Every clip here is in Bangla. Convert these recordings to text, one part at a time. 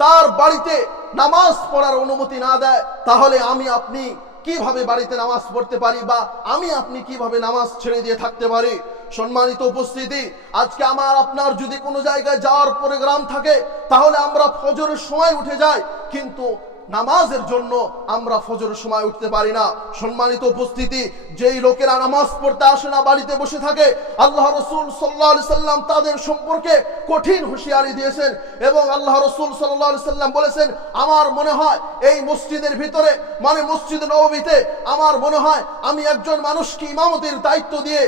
তার বাড়িতে নামাজ পড়ার অনুমতি না দেয়, তাহলে আমি আপনি কিভাবে বাড়িতে নামাজ পড়তে পারি, বা আমি আপনি কিভাবে নামাজ ছেড়ে দিয়ে থাকতে পারি? সম্মানিত উপস্থিতি, আজকে আমার আপনার যদি কোনো জায়গায় যাওয়ার প্রোগ্রাম থাকে, তাহলে আমরা ফজরের সময় উঠে যাই, কিন্তু নামাজের জন্য আমরা ফজরের সময় উঠতে পারি না। সম্মানিত উপস্থিতি, যেই লোকেরা নামাজ পড়তে আসে না, বাড়িতে বসে থাকে, আল্লাহ রসুল সাল্লাল্লাহু আলাইহি সাল্লাম তাদের সম্পর্কে কঠিন হুঁশিয়ারি দিয়েছেন। এবং আল্লাহ রসুল সাল্লাল্লাহু আলাইহি সাল্লাম বলেছেন, আমার মনে হয় এই মসজিদের ভিতরে, মানে মসজিদ নববীতে, আমার মনে হয় আমি একজন মানুষকে ইমামতির দায়িত্ব দিয়ে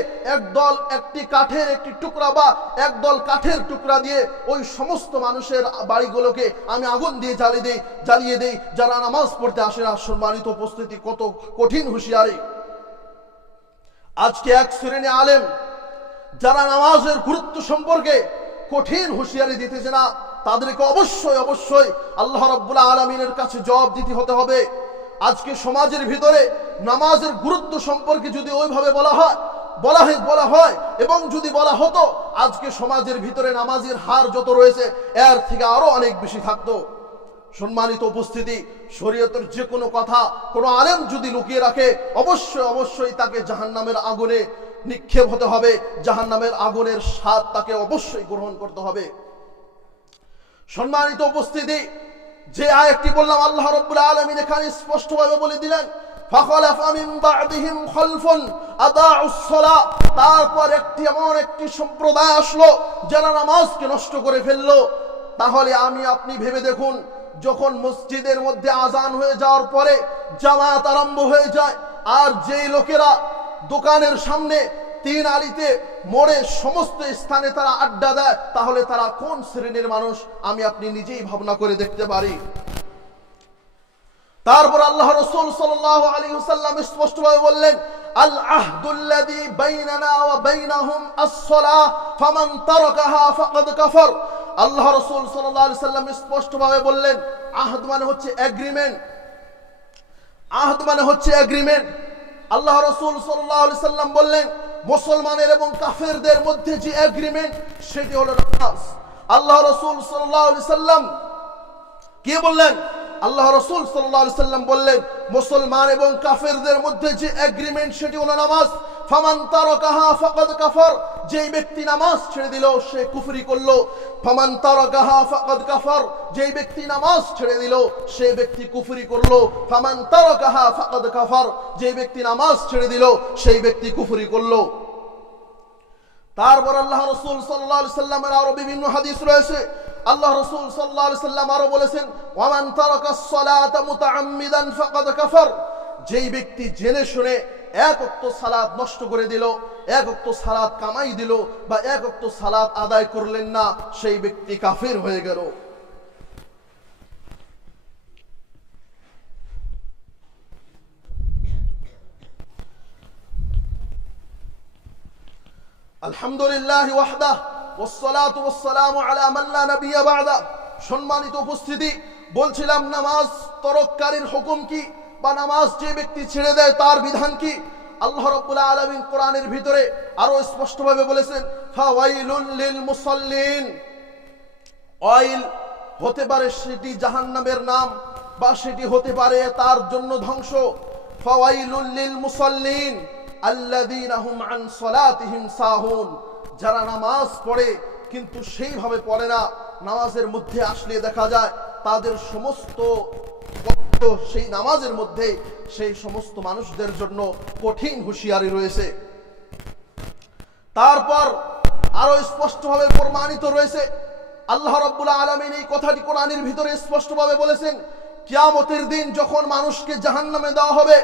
একটি কাঠের একটি টুকরা বা একদল কাঠের টুকরা দিয়ে ওই সমস্ত মানুষের বাড়িগুলোকে আমি আগুন দিয়ে জ্বালিয়ে দেই যারা নামাজ পড়তে আসে না। সম্মানিত উপস্থিতি, কত কঠিন হুঁশিয়ারি! আজকে এক শ্রেণী আলেম যারা নামাজের গুরুত্ব সম্পর্কে কঠিন হুঁশিয়ারি দিতেছে না, তাদেরকে অবশ্যই আল্লাহ রাব্বুল আলামিনের কাছে জবাব দিতে হতে হবে। আজকে সমাজের ভিতরে নামাজের গুরুত্ব সম্পর্কে যদি ওইভাবে বলা হয় এবং যদি বলা হতো, আজকে সমাজের ভিতরে নামাজের হার যত রয়েছে এর থেকে আরো অনেক বেশি থাকতো। সম্মানিত উপস্থিতি, শরীয়তের যে কোনো কথা কোনো আলেম যদি লুকিয়ে রাখে, অবশ্যই তাকে জাহান্নামের আগুনে নিক্ষেপ হতে হবে, জাহান্নামের আগুনের স্বাদ তাকে অবশ্যই গ্রহণ করতে হবে। সম্মানিত উপস্থিতি, যে আয়াতটি বললাম, আল্লাহ রাব্বুল আলামিন এখানে স্পষ্টভাবে বলে দিলেন, ফাখালাফা মিন বা'দিহিম খালফুন আদাউস সালাহ। তারপর এমন একটি সম্প্রদায় আসলো যারা নামাজকে নষ্ট করে ফেললো। তাহলে আমি আপনি ভেবে দেখুন, যখন মসজিদের মধ্যে আজান হয়ে যাওয়ার পরে জামাত আরম্ভ হয়ে যায়, আর যেই লোকেরা দোকানের সামনে, তিন আলিতে, মোড়ে, সমস্ত স্থানে তারা আড্ডা দেয়, তাহলে তারা কোন শ্রেণীর মানুষ আমি আপনি নিজেই ভাবনা করে দেখতে পারি। তারপর আল্লাহ রাসূল সাল্লাল্লাহু আলাইহি ওয়াসাল্লাম স্পষ্টভাবে বললেন, আল আহদুল্লাযী বাইনানা ওয়া বাইনাহুম আস-সালাহ ফামান তারাকাহা ফাকাদ কাফার। আল্লাহ রাসূল সাল্লাল্লাহু আলাইহি ওয়াসাল্লাম স্পষ্টভাবে বললেন, আহদ মানে হচ্ছে এগ্রিমেন্ট, আহদ মানে হচ্ছে এগ্রিমেন্ট। আল্লাহ রাসূল সাল্লাল্লাহু আলাইহি ওয়াসাল্লাম বললেন, মুসলমানের এবং কাফেরদের মধ্যে যে এগ্রিমেন্ট সেটি হলো নামাজ। আল্লাহ রাসূল সাল্লাল্লাহু আলাইহি ওয়াসাল্লাম কি বললেন? আল্লাহ রাসূল সাল্লাল্লাহু আলাইহি ওয়াসাল্লাম বললেন, মুসলমান এবং কাফেরদের মধ্যে যে এগ্রিমেন্ট সেটি হলো নামাজ। ফামান তারাকাহা ফাকাদ কাফার। যেই ব্যক্তি নামাজ ছেড়ে দিল সে কুফরি করলো। ফামান তারাকাহা ফাকাদ কাফার। যেই ব্যক্তি নামাজ ছেড়ে দিল সে ব্যক্তি কুফরি করলো। ফামান তারাকাহা ফাকাদ কাফার। যেই ব্যক্তি নামাজ ছেড়ে দিল সেই ব্যক্তি কুফরি করলো। তারপর আল্লাহ রাসূল সাল্লাল্লাহু আলাইহি সাল্লামের আরো বিভিন্ন হাদিস রয়েছে। আল্লাহ রাসূল সাল্লাল্লাহু আলাইহি সাল্লাম আরো বলেছেন, ওয়ামান তারাকাস সালাতা মুতাআম্মিদান ফাকাদ কাফার। যেই ব্যক্তি জেনে শুনে এক ওয়াক্ত সালাত নষ্ট করে দিল, এক ওয়াক্ত সালাত কামাই দিল, বা এক ওয়াক্ত সালাত আদায় করলেন না, সেই ব্যক্তি কাফের হয়ে গেল। আলহামদুলিল্লাহ ওয়াহদাহ ওয়াসসালাতু ওয়াসসালামু আলা মান লা নাবিয়্যা বা'দা। সম্মানিত উপস্থিতি, বলছিলাম নামাজ তরককারীর হুকুম কি, বা নামাজ যে ব্যক্তি ছেড়ে দেয় তার বিধান কি। আল্লাহ রাব্বুল আলামিন কোরআনের ভিতরে আরো স্পষ্টভাবে বলেছেন, ফাওয়াইলুল লিল মুসাল্লিন। ওয়াইল হতে পারে সেটি জাহান্নামের নাম, বা সেটি হতে পারে তার জন্য ধ্বংস। ফাওয়াইলুল লিল মুসাল্লিন আল্লাযীনা হুম আন সালাতিহিম সাহুন। যারা নামাজ পড়ে কিন্তু সেইভাবে পড়ে না, নামাজের মধ্যে আসলে দেখা যায় তাদের সমস্ত সেই নামাজের মধ্যে সেই সমস্ত মানুষদের জন্য কঠিন হুঁশিয়ারি রয়েছে। তারপর আরো স্পষ্টভাবে প্রমাণিত রয়েছে, আল্লাহ রাব্বুল আলামিন এই কথাটি কোরআনের ভিতরে স্পষ্টভাবে বলেছেন, কিয়ামতের দিন যখন মানুষকে জাহান্নামে দেওয়া হবে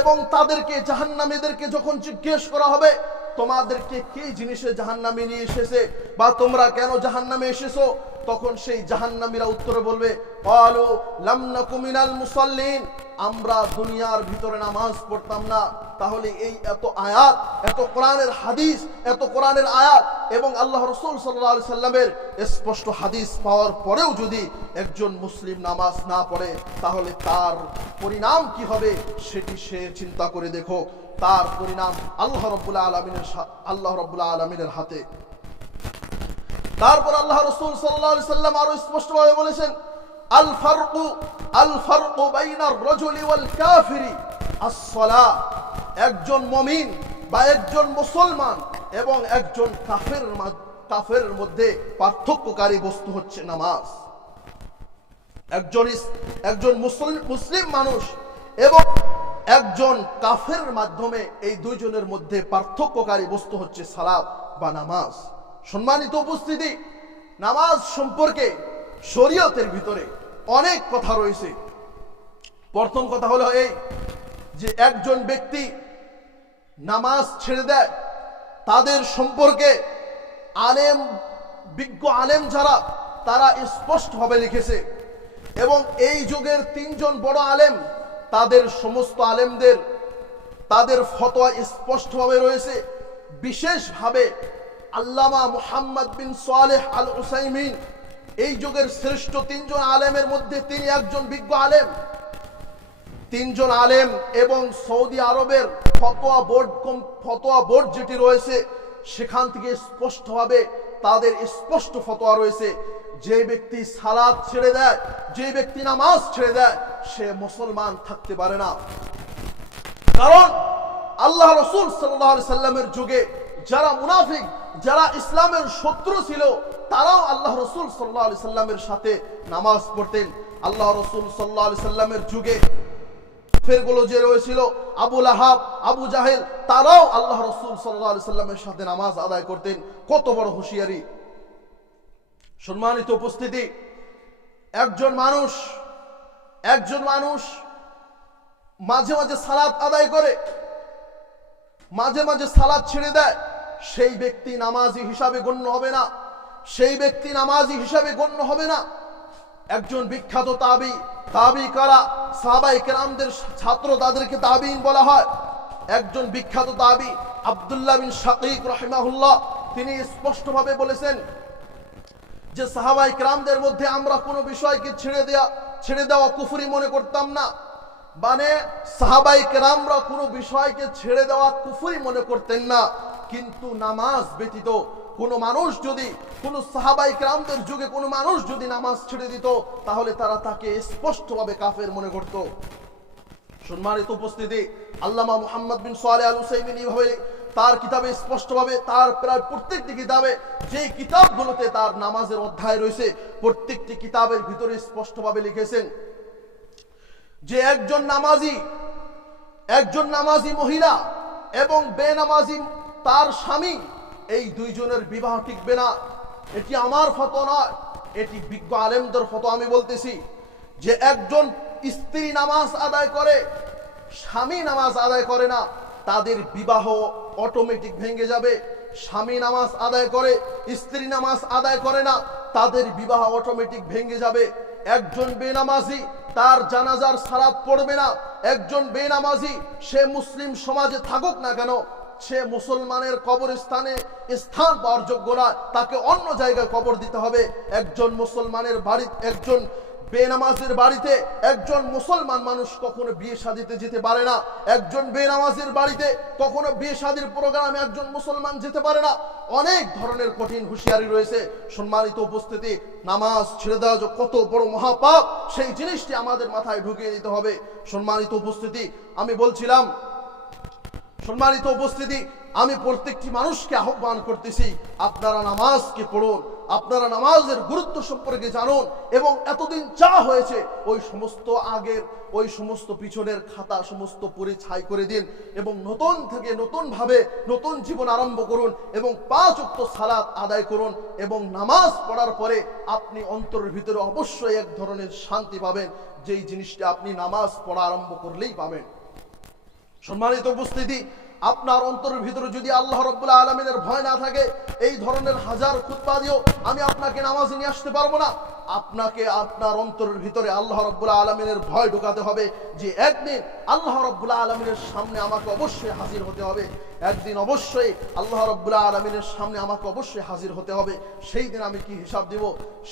এবং তাদেরকে জাহান্নামীদেরকে যখন জিজ্ঞেস করা হবে, তোমাদেরকে কি জিনিসে জাহান্নামে নিয়ে এসেছে, বা তোমরা কেন জাহান্নামে এসেছো, তখন সেই জাহান্নামীরা উত্তরে বলবে, ক্বালু লাম নাকু মিনাল মুসাল্লিন। আমরা দুনিয়ার ভিতরে নামাজ পড়তাম না। তাহলে এই এত আয়াত, এত কোরআনের হাদিস, এত কোরআনের আয়াত এবং আল্লাহ রাসূল সাল্লাল্লাহু আলাইহি সাল্লামের স্পষ্ট হাদিস পাওয়ার পরেও যদি একজন মুসলিম নামাজ না পড়ে, তাহলে তার পরিণাম কি হবে সেটি সে চিন্তা করে দেখো। তার পরিণাম আল্লাহ রাব্বুল আলামিনের হাতে। তারপর আল্লাহ রাসূল সাল্লাল্লাহু আলাইহি সাল্লাম আরো স্পষ্টভাবে বলেছেন, আল ফারকু বাইনার রাজুলি ওয়াল কাফিরি আস-সালাহ। একজন মুমিন বা একজন মুসলমান এবং একজন কাফেরের মধ্যে পার্থক্যকারী বস্তু হচ্ছে নামাজ। একজন মুসলিম মানুষ এবং একজন কাফের মাধ্যমে এই দুইজনের মধ্যে পার্থক্যকারী বস্তু হচ্ছে সালাত বা নামাজ। সম্মানিত উপস্থিতি, নামাজ সম্পর্কে শরীয়তের ভিতরে অনেক কথা রয়েছে। প্রথম কথা হলো এই যে একজন ব্যক্তি নামাজ ছেড়ে দেয়, তাদের সম্পর্কে বিজ্ঞ আলেম যারা, তারা স্পষ্টভাবে লিখেছে এবং এই যুগের তিনজন বড় আলেম, তাদের সমস্ত আলেমদের তাদের ফতোয়া স্পষ্টভাবে রয়েছে। বিশেষভাবে আল্লামা মুহাম্মদ বিন সালেহ আল উসাইমিন এই যুগের শ্রেষ্ঠ তিনজন আলেমের মধ্যে তিনি একজন বিজ্ঞ আলেম। তিনজন আলেম এবং সৌদি আরবের ফতোয়া বোর্ড যেটি রয়েছে, সেখান থেকে স্পষ্টভাবে তাদের স্পষ্ট ফতোয়া রয়েছে, যে ব্যক্তি সালাত ছেড়ে দেয়, যে ব্যক্তি নামাজ ছেড়ে দেয়, সে মুসলমান থাকতে পারে না। কারণ আল্লাহ রাসূল সাল্লাল্লাহু আলাইহি সাল্লামের যুগে যারা মুনাফিক, যারা ইসলামের শত্রু ছিল, তারাও আল্লাহ রাসূল সাল্লাল্লাহু আলাইহি সাল্লামের সাথে নামাজ পড়তেন। আল্লাহ রাসূল সাল্লাল্লাহু আলাইহি সাল্লামের যুগে কাফেরগুলো যে রয়েছিল, আবু লাহাব, আবু জাহেল, তারাও আল্লাহ রাসূল সাল্লাল্লাহু আলাইহি সাল্লামের সাথে নামাজ আদায় করতেন। কত বড় হুঁশিয়ারি! সম্মানিত উপস্থিতি, একজন মানুষ মাঝে মাঝে সালাত আদায় করে, মাঝে মাঝে সালাত ছেড়ে দেয়, সেই ব্যক্তি নামাজি হিসাবে গণ্য হবে না। সেই ব্যক্তি নামাজি হিসাবে গণ্য হবে না। একজন বিখ্যাত তাবি কারা সাহাবায়ে কেরামদের ছাত্র, তাদেরকে তাবিঈন বলা হয়। একজন বিখ্যাত তাবি আব্দুল্লাহ বিন শাকীক রাহিমাহুল্লাহ, তিনি স্পষ্টভাবে বলেছেন যে সাহাবায়ে কেরামদের মধ্যে আমরা কোনো বিষয়কে ছেড়ে দেওয়া কুফরি মনে করতাম না। মানে সাহাবায়ে কেরামরা কোনো বিষয়কে ছেড়ে দেওয়া কুফরি মনে করতেন না, কিন্তু নামাজ ব্যতীত কোনো মানুষ যদি, কোনো সাহাবায়ে কেরামদের যুগে কোনো মানুষ যদি নামাজ ছেড়ে দিত, তাহলে তারা তাকে স্পষ্টভাবে কাফের মনে করত। সম্মানিত উপস্থিতি, আল্লামা মুহাম্মদ বিন সালেহ আল উসাইমিন এইভাবে তার কিতাবে স্পষ্টভাবে, তার প্রায় প্রত্যেকটি কিতাবে, যে কিতাবগুলোতে তার নামাজের অধ্যায় রয়েছে, প্রত্যেকটি কিতাবের ভিতরে স্পষ্টভাবে লিখেছেন যে একজন নামাজি মহিলা এবং বেনামাজি তার স্বামী, এই দুইজনের বিবাহ টিকবে না। এটি আমার ফতোয়া নয়, এটি বিজ্ঞ আলেমদের ফতোয়া। আমি বলতেছি যে একজন স্ত্রী নামাজ আদায় করে, স্বামী নামাজ আদায় করে না, তাদের বিবাহ অটোমেটিক ভেঙে যাবে। স্বামী নামাজ আদায় করে, স্ত্রী নামাজ আদায় করে না, তাদের বিবাহ অটোমেটিক ভেঙে যাবে। একজন বেনামাজি তার জানাজার সালাত পড়বে না। একজন বেনামাজি সে মুসলিম সমাজে থাকুক না কেন, সে মুসলমানের কবরস্থানে স্থান পাওয়ার যোগ্য না, তাকে অন্য জায়গায় কবর দিতে হবে। একজন বেনামাজের বাড়িতে একজন মুসলমান মানুষ কখনো বিয়ে শাদীতে যেতে পারে না। একজন বেনামাজের বাড়িতে কখনো বিয়ে শাদীর প্রোগ্রামে একজন মুসলমান যেতে পারে না। অনেক ধরনের কঠিন হুঁশিয়ারি রয়েছে। সম্মানিত উপস্থিতি, নামাজ ছেড়ে দেওয়া যে কত বড় মহাপাপ, সেই জিনিসটি আমাদের মাথায় ঢুকিয়ে দিতে হবে। সম্মানিত উপস্থিতি, আমি বলছিলাম, সম্মানিত উপস্থিতি, আমি প্রত্যেকটি মানুষকে আহ্বান করতেছি, আপনারা নামাজকে পড়ুন, আপনারা নামাজের গুরুত্ব সম্পর্কে জানুন এবং এতদিন যা হয়েছে ওই সমস্ত আগের, ওই সমস্ত পিছনের খাতা সমস্ত পরিছাই করে দিন এবং নতুন থেকে নতুনভাবে নতুন জীবন আরম্ভ করুন এবং 5 ওয়াক্ত সালাত আদায় করুন এবং নামাজ পড়ার পরে আপনি অন্তরের ভিতরে অবশ্যই এক ধরনের শান্তি পাবেন, যেই জিনিসটা আপনি নামাজ পড়া আরম্ভ করলেই পাবেন। সম্মানিত উপস্থিতি, আপনার অন্তরের ভিতরে যদি আল্লাহ রাব্বুল আলামিনের ভয় না থাকে, এই ধরনের হাজার খুতবা দিও আমি আপনাকে নামাজে নিয়ে আসতে পারবো না। আপনাকে আপনার অন্তরের ভিতরে আল্লাহ রাব্বুল আলামিনের ভয় ঢোকাতে হবে যে একদিন আল্লাহ রাব্বুল আলামিনের সামনে আমাকে অবশ্যই হাজির হতে হবে। একদিন অবশ্যই আল্লাহ রাব্বুল আলামিনের সামনে আমাকে অবশ্যই হাজির হতে হবে। সেই দিন আমি কি হিসাব দিব?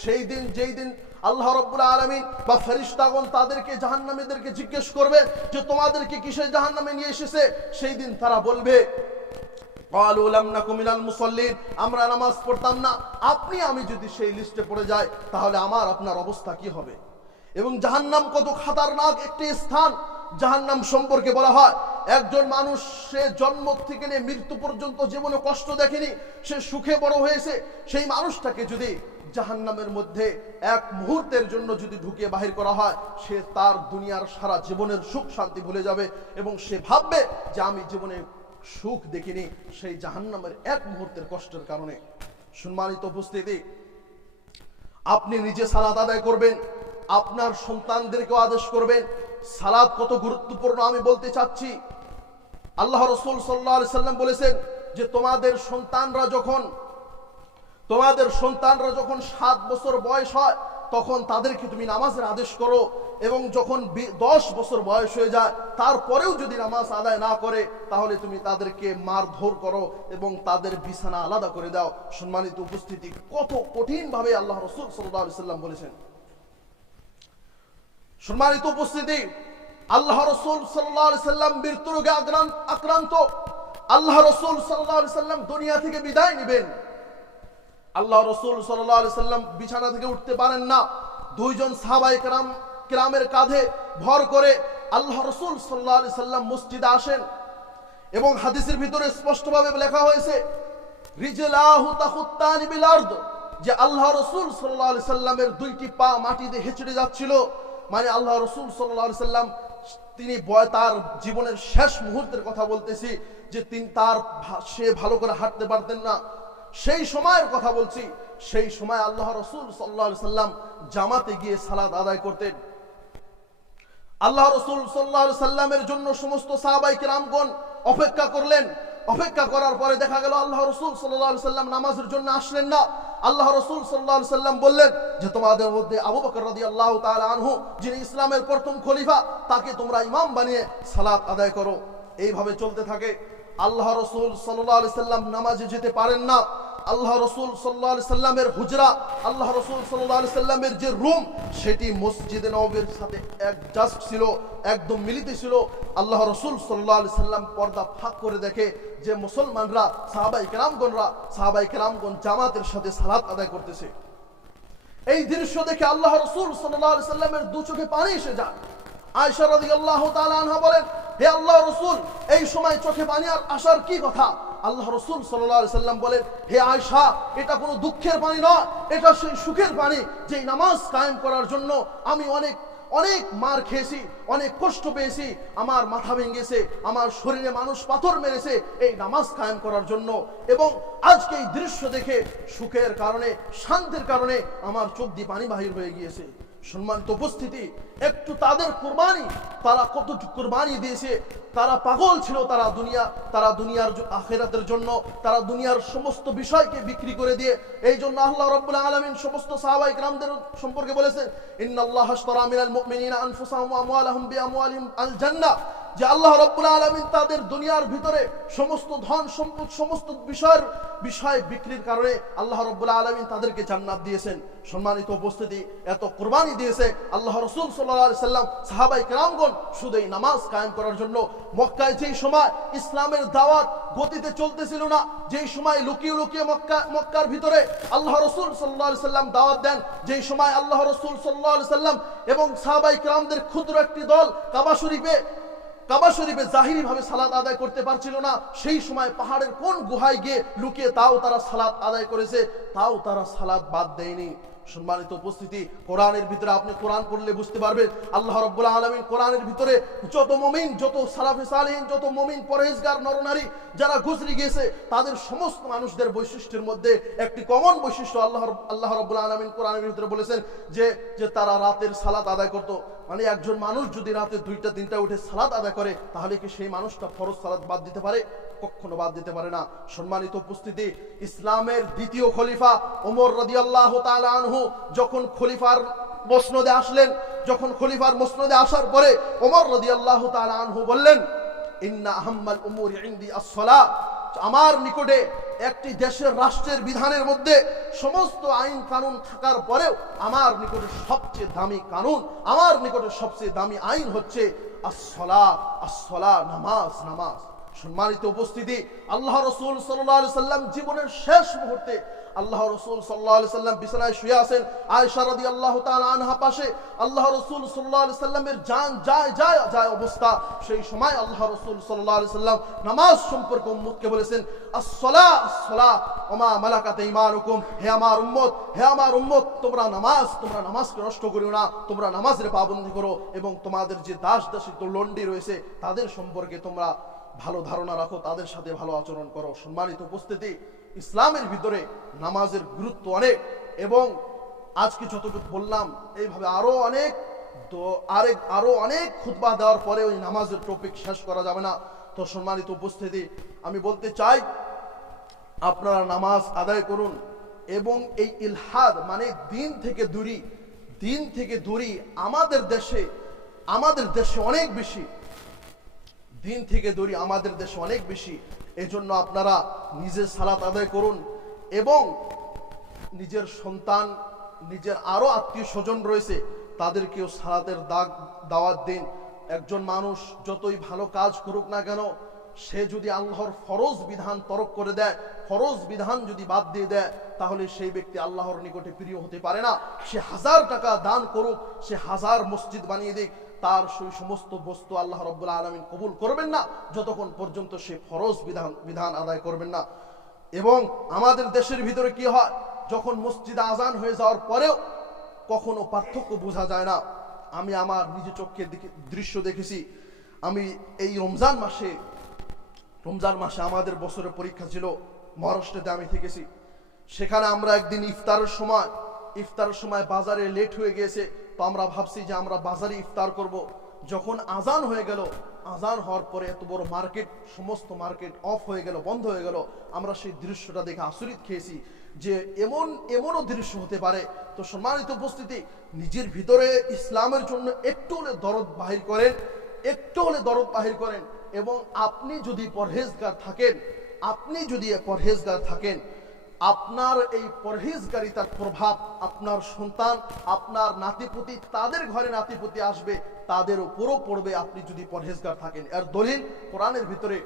সেই দিন, যেই দিন আল্লাহ রাব্বুল আলামিন বা ফেরেশতাগণ তাদেরকে জাহান্নামীদেরকে জিজ্ঞেস করবে যে তোমাদেরকে কিসে জাহান্নামে নিয়ে এসেছে, সেই দিন তারা বলবে ক্বালু লাম নাকু মিনাল মুসাল্লিন, আমরা নামাজ পড়তাম না। আপনি আমি যদি সেই লিস্টে পড়ে যাই, তাহলে আমার আপনার অবস্থা কি হবে? এবং জাহান্নাম কত খতরনাক একটি স্থান। জাহান্নাম সম্পর্কে বলা হয়, একজন মানুষ সে জন্ম থেকে নিয়ে মৃত্যু পর্যন্ত জীবনে কষ্ট দেখেনি, সে সুখে বড় হয়েছে, সেই মানুষটাকে যদি জাহান্নামের মধ্যে এক মুহূর্তের জন্য যদি ঢুকিয়ে বাহির করা হয়, সে তার দুনিয়ার সারা জীবনের সুখ শান্তি ভুলে যাবে এবং সে ভাববে যে আমি জীবনে সুখ দেখিনি, সেই জাহান্নামের এক মুহূর্তের কষ্টের কারণে। সম্মানিত উপস্থিতি, আপনি নিজে সালাত আদায় করবেন, আপনার সন্তানদেরকেও আদেশ করবেন। সালাত কত গুরুত্বপূর্ণ আমি বলতে চাচ্ছি। আল্লাহ রাসূল সাল্লাল্লাহু আলাইহি সাল্লাম বলেছেন যে তোমাদের সন্তানরা যখন 7 বছর বয়স হয় তখন তাদেরকে তুমি নামাজের আদেশ করো, এবং যখন 10 বছর বয়স হয়ে যায় তারপরেও যদি নামাজ আদায় না করে তাহলে তুমি তাদেরকে মারধর করো এবং তাদের বিছানা আলাদা করে দাও। সম্মানিত উপস্থিতি, কত কঠিন ভাবে আল্লাহ রাসূল সাল্লাল্লাহু আলাইহি সাল্লাম বলেছেন। সম্মানিত উপস্থিতি, আল্লাহ রাসূল সাল্লাল্লাহু আলাইহি সাল্লাম মৃত্যু রোগে আক্রান্ত। আল্লাহ রাসূল সাল্লাল্লাহু আলাইহি সাল্লাম দুনিয়া থেকে বিদায় নেবেন। আল্লাহ রাসূল সাল্লাল্লাহু আলাইহি সাল্লাম বিছানা থেকে উঠতে পারেন না। দুইজন সাহাবায়ে কেরামের কাঁধে ভর করে আল্লাহ রাসূল সাল্লাল্লাহু আলাইহি সাল্লাম মসজিদে আসেন, এবং হাদিসের ভিতরে স্পষ্টভাবে লেখা হয়েছে রিজলাহু তাখুত্তানি বিল আরদ, যে আল্লাহ রাসূল সাল্লাল্লাহু আলাইহি সাল্লামের দুইটি পা মাটিতে হেঁচড়ে যাচ্ছিল। মানে আল্লাহ রাসূল সাল্লাল্লাহু আলাইহি সাল্লাম তিনি তার জীবনের শেষ মুহূর্তের কথা বলতেছি, যে সে ভালো করে হাঁটতে পারতেন না, সেই সময়ের কথা বলছি। সেই সময় আল্লাহ রাসূল সাল্লাল্লাহু আলাইহি সাল্লাম জামাতে গিয়ে সালাত আদায় করতেন। আল্লাহ রাসূল সাল্লাল্লাহু আলাইহি সাল্লামের জন্য সমস্ত সাহাবায়ে কেরামগণ অপেক্ষা করলেন। অপেক্ষা করার পরে দেখা গেল আল্লাহ রাসূল সাল্লাল্লাহু আলাইহি সাল্লাম নামাজের জন্য আসলেন না। আল্লাহ রাসূল সাল্লাল্লাহু আলাইহি সাল্লাম বললেন যে তোমাদের মধ্যে আবু বকর রাদিয়াল্লাহু তাআলা আনহু, যিনি ইসলামের প্রথম খলিফা, তাকে তোমরা ইমাম বানিয়ে সালাত আদায় করো। এইভাবে চলতে থাকে। আল্লাহ রাসূল সাল্লাল্লাহু আলাইহি সাল্লাম নামাজে যেতে পারেন না। আল্লাহ রাসূল সাল্লাল্লাহু আলাইহি সাল্লামের হুজরা, আল্লাহ রাসূল সাল্লাল্লাহু আলাইহি সাল্লামের যে রুম, সেটি মসজিদে নববীর সাথে অ্যাডজাস্ট ছিল, একদম মিলিত ছিল। আল্লাহ রাসূল সাল্লাল্লাহু আলাইহি সাল্লাম পর্দা ফাঁক করে দেখে যে মুসলমানরা, সাহাবায়ে কেরামগণ জামাতের সাথে সালাত আদায় করতেছে। এই দৃশ্য দেখে আল্লাহ রাসূল সাল্লাল্লাহু আলাইহি সাল্লামের দু চোখে পানি এসে যায়। আয়েশা রাদিয়াল্লাহু তাআলা আনহা বলেন, হে আল্লাহর রাসূল, এই সময় চোখে পানি আসার কি কথা? আল্লাহ রাসূল সাল্লাল্লাহু আলাইহি সাল্লাম বলেন, হে আয়েশা, এটা কোনো দুঃখের পানি নয়, এটা সেই সুখের পানি, যে নামাজ কায়েম করার জন্য আমি অনেক মার খেয়েছি, অনেক কষ্ট পেয়েছি, আমার মাথা ভেঙেছে, আমার শরীরে মানুষ পাথর মেরেছে এই নামাজ কায়েম করার জন্য, এবং আজকে এই দৃশ্য দেখে সুখের কারণে, শান্তির কারণে আমার চোখ দিয়ে পানি বাহির হয়ে গিয়েছে। সম্মানিত উপস্থিতি, একটু তাদের কুরবানি, তারা কতটুকু কুরবানি দিয়েছে। তারা পাগল ছিল, তারা দুনিয়ার আখিরাতের জন্য, তারা দুনিয়ার সমস্ত বিষয়কে বিক্রি করে দিয়ে। এই জন্য আল্লাহ রাব্বুল আলামিন সমস্ত সাহাবায়ে কেরামদের সম্পর্কে বলেছেন, ইন্নাল্লাহা আশতারা মিনাল মুমিনিনা আনফুসাহুম ওয়া আমওয়ালাহুম বিআমওয়ালিহিম আল জান্নাহ, যে আল্লাহ রাব্বুল আলামিন তাদের দুনিয়ার ভিতরে সমস্ত ধন সম্পদ, সমস্ত বিষয় বিক্রির কারণে আল্লাহ রাব্বুল আলামিন তাদেরকে জান্নাত দিয়েছেন। সম্মানিত উপস্থিতি, এত কুরবানি দিয়েছে আল্লাহ রাসূল সাল্লাল্লাহু আলাইহি সাল্লাম, সাহাবায়ে কেরামগণ শুধু এই নামাজ কায়েম করার জন্য। মক্কায় যেই সময় ইসলামের দাওয়াত গতিতে চলতেছিল না, যেই সময় লুকিয়ে লুকিয়ে মক্কার ভিতরে আল্লাহ রাসূল সাল্লাল্লাহু আলাইহি সাল্লাম দাওয়াত দেন, যেই সময় আল্লাহ রাসূল সাল্লাল্লাহু আলাইহি সাল্লাম এবং সাহাবায়ে কেরামদের ক্ষুদ্র একটি দল কাবা শরীফে জাহিরি ভাবে সালাত আদায় করতে পারছিল না, সেই সময় পাহাড়ের কোন গুহায় গিয়ে লুকিয়ে তাও তারা সালাত আদায় করেছে, তাও তারা সালাত বাদ দেয়নি। সম্মানিত উপস্থিতি, কোরআনের ভিতরে আপনি কোরআন পড়লে বুঝতে পারবেন আল্লাহ রাব্বুল আলামিন কোরআনের ভিতরে যত মুমিন, যত সালাফে সালেহিন, যত মুমিন পরহেজগার নরনারী যারা গুজরে গিয়েছে, তাদের সমস্ত মানুষদের বৈশিষ্ট্যের মধ্যে একটি কমন বৈশিষ্ট্য আল্লাহ রাব্বুল আলামিন কোরআনের ভিতরে বলেছেন যে তারা রাতের সালাত আদায় করত। মানে একজন মানুষ যদি রাতে 2টা 3টা উঠে সালাত আদায় করে, তাহলে কি সেই মানুষটা ফরজ সালাত বাদ দিতে পারে? কখনো বাদ দিতে পারে না। সম্মানিত উপস্থিতি, ইসলামের দ্বিতীয় খলিফা ওমর রাদিয়াল্লাহু তাআলা আনহু যখন খলিফার মসনদে আসার পরে ওমর রাদিয়াল্লাহু তাআলা আনহু বললেন, ইন্না আহাম্মাল উমুরি ইনদি আস-সালাহ, আমার নিকটে একটি দেশের রাষ্ট্রের বিধানের মধ্যে সমস্ত আইন কানুন থাকার পরেও আমার নিকটে সবচেয়ে দামি কানুন, আমার নিকটে সবচেয়ে দামি আইন হচ্ছে আস-সালাহ, নামাজ। সম্মানিত উপস্থিতি, আল্লাহ রাসূল সাল্লাল্লাহু আলাইহি সাল্লাম জীবনের শেষ মুহূর্তে আল্লাহ রাসূল সাল্লাল্লাহু আলাইহি সাল্লাম বিছানায় শুয়ে আছেন, আয়েশা রাদিয়াল্লাহু তাআলা আনহা পাশে। আল্লাহ রাসূল সাল্লাল্লাহু আলাইহি সাল্লামের জান যায় অবস্থা। সেই সময় আল্লাহ রাসূল সাল্লাল্লাহু আলাইহি সাল্লাম নামাজ সম্পর্কে উম্মতকে বলেছেন, আসসালাহ আসসালাহ ওয়া মা মালাকাত ঈমানুকুম, হে আমার উম্মত, তোমরা নামাজকে নষ্ট করিও না, তোমরা নামাজের পাবন্দী করো এবং তোমাদের যে দাসী লন্ডি রয়েছে তাদের সম্পর্কে তোমরা ভালো ধারণা রাখো, তাদের সাথে ভালো আচরণ করো। সম্মানিত উপস্থিতি, ইসলামের ভিতরে নামাজের গুরুত্ব অনেক, এবং আজকে যতটুকু বললাম এইভাবে আরো অনেক খুতবা দেওয়ার পরে ওই নামাজের টপিক শেষ করা যাবে না। তো সম্মানিত উপস্থিতি, আমি বলতে চাই আপনারা নামাজ আদায় করুন, এবং এই ইলহাদ মানে দিন থেকে দূরি আমাদের দেশে অনেক বেশি, দিন থেকে দূরি আমাদের দেশে অনেক বেশি। এজন্য আপনারা নিজের সালাত আদায় করুন, এবং নিজের সন্তান, নিজের আরো আত্মীয় স্বজন রয়েছে তাদেরকেও সালাতের দাওয়াত দিন। একজন মানুষ যতই ভালো কাজ করুক না কেন, সে যদি আল্লাহর ফরজ বিধান তরক করে দেয়, ফরজ বিধান যদি বাদ দিয়ে দেয়, তাহলে সেই ব্যক্তি আল্লাহর নিকটে প্রিয় হতে পারে না। সে 1000 টাকা দান করুক, সে 1000 মসজিদ বানিয়ে দিক, তার সেই সমস্ত বস্তু আল্লাহ রাব্বুল আলামিন কবুল করবেন না যতক্ষণ পর্যন্ত সে ফরজ বিধান আদায় করবেন না। এবং আমাদের দেশের ভিতরে কি হয়, যখন মসজিদে আজান হয়ে যাওয়ার পরেও কখনো পার্থক্য বোঝা যায় না। আমি আমার নিজে চোখে দৃশ্য দেখেছি। আমি এই রমজান মাসে আমাদের বছরের পরীক্ষা ছিল, মহারাষ্ট্রেতে আমি থেকেছি। সেখানে আমরা একদিন ইফতারের সময় বাজারে লেট হয়ে গিয়েছে, তো আমরা ভাবছি যে আমরা বাজারে ইফতার করব। যখন আজান হয়ে গেল, আজান হওয়ার পরে এত বড় সমস্ত মার্কেট অফ হয়ে গেল, বন্ধ হয়ে গেল। আমরা সেই দৃশ্যটা দেখে আচরিত খেয়েছি যে এমনও দৃশ্য হতে পারে। তো সম্মানিত উপস্থিতি, নিজের ভিতরে ইসলামের জন্য একটু হলে দরদ বাহির করেন, এবং আপনি যদি পরহেজগার থাকেন, আপনার এই পরহেজগারিতার প্রভাব আপনার সন্তান, আপনার নাতিপুতি, তাদের ঘরে নাতিপুতি আসবে, তাদের উপরও পড়বে আপনি যদি পরহেজগার থাকেন। এর দলিল কোরআনের ভিতরে,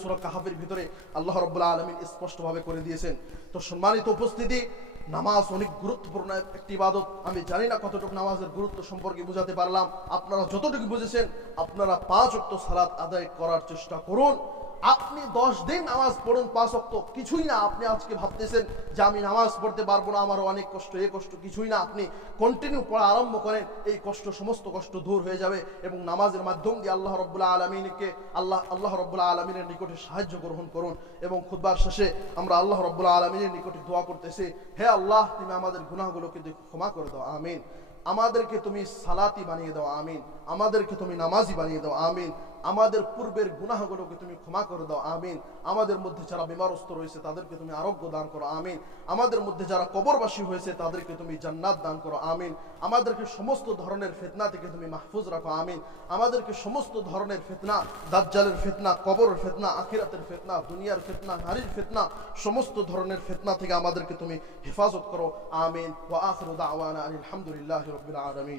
সূরা কাহফের ভিতরে আল্লাহ রাব্বুল আলামিন স্পষ্টভাবে করে দিয়েছেন। তো সম্মানিত উপস্থিতি, নামাজ অনেক গুরুত্বপূর্ণ একটি ইবাদত। আমি জানি না কতটুকু নামাজের গুরুত্ব সম্পর্কে বুঝাতে পারলাম। আপনারা যতটুকু বুঝেছেন, আপনারা 5 ওয়াক্ত সালাত আদায় করার চেষ্টা করুন। আপনি 10 দিন নামাজ পড়ুন 5 ওয়াক্ত, কিছুই না। আপনি আজকে ভাবতেছেন যে আমি নামাজ পড়তে পারবো না, আমার অনেক কষ্ট, এই কষ্ট, কিছুই না। আপনি কন্টিনিউ পড়া আরম্ভ করেন, এই সমস্ত কষ্ট দূর হয়ে যাবে, এবং নামাজের মাধ্যম দিয়ে আল্লাহ রাব্বুল আলামিনের নিকটে সাহায্য গ্রহণ করুন। এবং খুতবার শেষে আমরা আল্লাহ রাব্বুল আলামিনের নিকটে দোয়া করতেছি, হে আল্লাহ, তুমি আমাদের গুনাহগুলোকে ক্ষমা করে দাও, আমিন। আমাদেরকে তুমি সালাতি বানিয়ে দাও, আমিন। আমাদেরকে তুমি নামাজি বানিয়ে দাও, আমিন। আমাদের পূর্বের গুনাহগুলোকে তুমি ক্ষমা করে দাও, আমিন। আমাদের মধ্যে যারা বিমারস্থ রয়েছে তাদেরকে তুমি আরোগ্য দান করো, আমিন। আমাদের মধ্যে যারা কবরবাসী হয়েছে তাদেরকে তুমি জান্নাত দান করো, আমিন। আমাদেরকে সমস্ত ধরনের ফিতনা থেকে তুমি মাহফুজ রাখো, আমিন। আমাদেরকে সমস্ত ধরনের ফিতনা, দাজ্জালের ফিতনা, কবরের ফিতনা, আখিরাতের ফিতনা, দুনিয়ার ফিতনা, নারীর ফিতনা, সমস্ত ধরনের ফিতনা থেকে আমাদেরকে তুমি হেফাজত করো, আমিন। ওয়া আখিরু দাওয়ানা আলহামদুলিল্লাহি রাব্বিল আলামিন।